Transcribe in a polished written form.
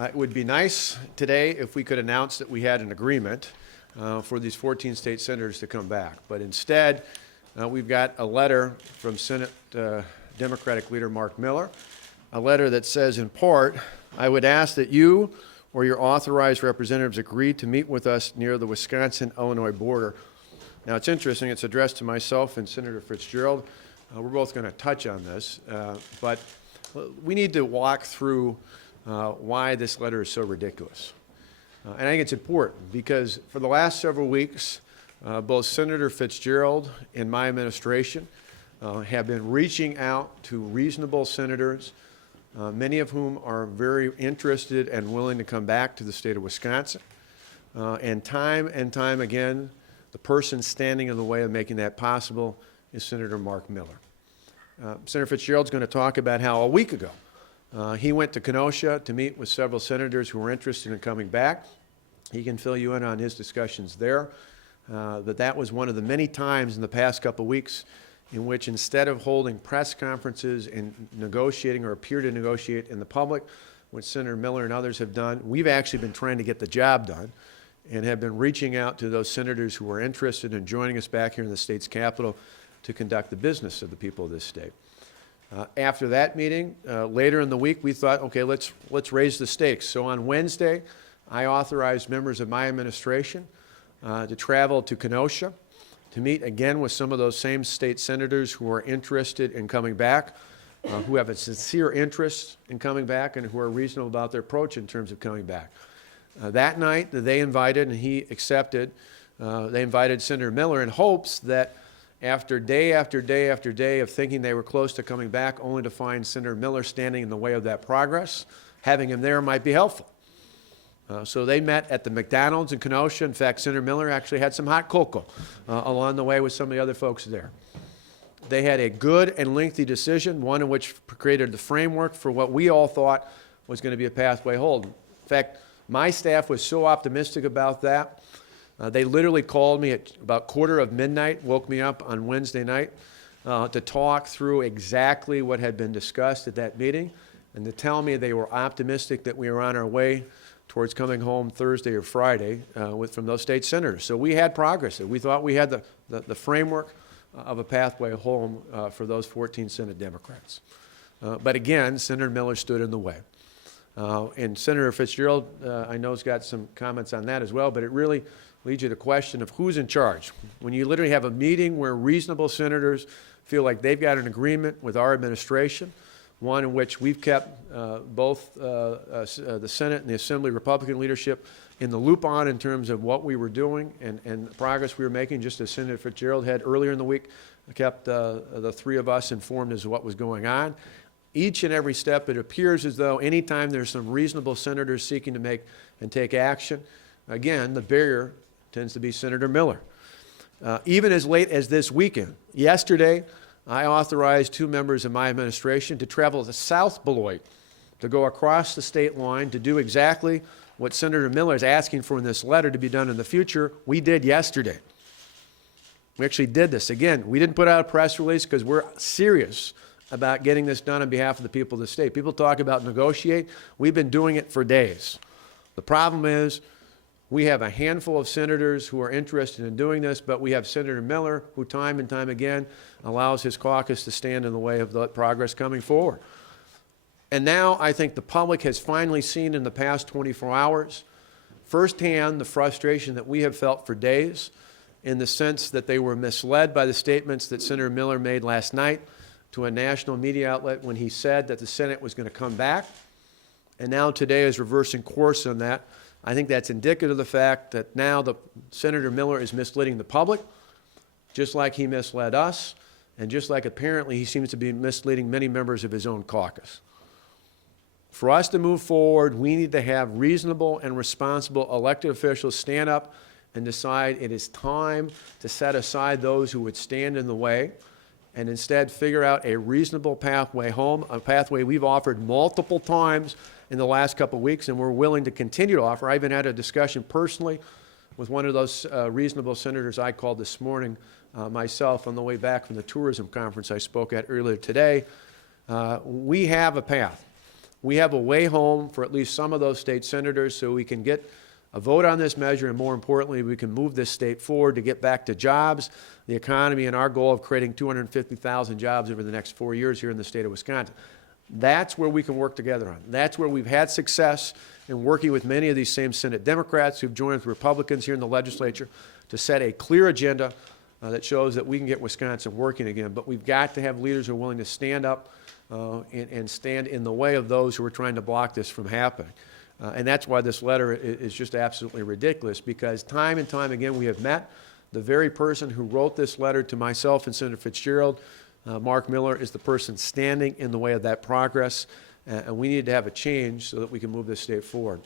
It would be nice today if we could announce that we had an agreement for these 14 state senators to come back. But instead, we've got a letter from Senate Democratic leader Mark Miller, a letter that says, in part, I would ask that you or your authorized representatives agree to meet with us near the Wisconsin-Illinois border. Now, it's interesting. It's addressed to myself and Senator Fitzgerald. We're both going to touch on this, but we need to walk through why this letter is so ridiculous. And I think it's important because for the last several weeks, both Senator Fitzgerald and my administration have been reaching out to reasonable senators, many of whom are very interested and willing to come back to the state of Wisconsin. And time again, the person standing in the way of making that possible is Senator Mark Miller. Senator Fitzgerald's going to talk about how a week ago he went to Kenosha to meet with several senators who were interested in coming back. He can fill you in on his discussions there. That was one of the many times in the past couple of weeks in which, instead of holding press conferences and negotiating or appear to negotiate in the public, which Senator Miller and others have done, we've actually been trying to get the job done and have been reaching out to those senators who are interested in joining us back here in the state's capital to conduct the business of the people of this state. After that meeting, later in the week, we thought, okay, let's raise the stakes. So on Wednesday, I authorized members of my administration to travel to Kenosha to meet again with some of those same state senators who are interested in coming back, who have a sincere interest in coming back, and who are reasonable about their approach in terms of coming back. That night, they invited, and he accepted, they invited Senator Miller in hopes that after day after day after day of thinking they were close to coming back, only to find Senator Miller standing in the way of that progress, having him there might be helpful. So they met at the McDonald's in Kenosha. In fact, Senator Miller actually had some hot cocoa along the way with some of the other folks there. They had a good and lengthy decision, one in which created the framework for what we all thought was going to be a pathway hold. In fact, my staff was so optimistic about that. They literally called me at about midnight, woke me up on Wednesday night to talk through exactly what had been discussed at that meeting and to tell me they were optimistic that we were on our way towards coming home Thursday or Friday from those state senators. So we had progress. We thought we had the framework of a pathway home for those 14 Senate Democrats. But again, Senator Miller stood in the way. And Senator Fitzgerald, I know, has got some comments on that as well, but it really leads you to the question of who's in charge. When you literally have a meeting where reasonable senators feel like they've got an agreement with our administration, one in which we've kept both the Senate and the Assembly Republican leadership in the loop on in terms of what we were doing and the progress we were making, just as Senator Fitzgerald had earlier in the week, kept the three of us informed as to what was going on. Each and every step, it appears as though anytime there's some reasonable senators seeking to make and take action, again, the barrier tends to be Senator Miller. Even as late as this weekend, yesterday, I authorized two members of my administration to travel to South Beloit to go across the state line to do exactly what Senator Miller is asking for in this letter to be done in the future. We did yesterday. We actually did this. Again, we didn't put out a press release because we're serious about getting this done on behalf of the people of the state. People talk about negotiate. We've been doing it for days. The problem is we have a handful of senators who are interested in doing this, but we have Senator Miller, who time and time again allows his caucus to stand in the way of the progress coming forward. And now I think the public has finally seen in the past 24 hours firsthand the frustration that we have felt for days, in the sense that they were misled by the statements that Senator Miller made last night to a national media outlet when he said that the Senate was going to come back, and now today is reversing course on that. I think that's indicative of the fact that now Senator Miller is misleading the public, just like he misled us, and just like apparently he seems to be misleading many members of his own caucus. For us to move forward, we need to have reasonable and responsible elected officials stand up and decide it is time to set aside those who would stand in the way and instead figure out a reasonable pathway home, a pathway we've offered multiple times in the last couple of weeks, and we're willing to continue to offer. I even had a discussion personally with one of those reasonable senators I called this morning myself on the way back from the tourism conference I spoke at earlier today. We have a path. we have a way home for at least some of those state senators so we can get a vote on this measure, and more importantly, we can move this state forward to get back to jobs, the economy, and our goal of creating 250,000 jobs over the next 4 years here in the state of Wisconsin. That's where we can work together on. That's where we've had success in working with many of these same Senate Democrats who've joined with Republicans here in the legislature to set a clear agenda that shows that we can get Wisconsin working again. But we've got to have leaders who are willing to stand up and stand in the way of those who are trying to block this from happening. And that's why this letter is just absolutely ridiculous, because time and time again we have met the very person who wrote this letter to myself and Senator Fitzgerald. Mark Miller is the person standing in the way of that progress, and we need to have a change so that we can move this state forward.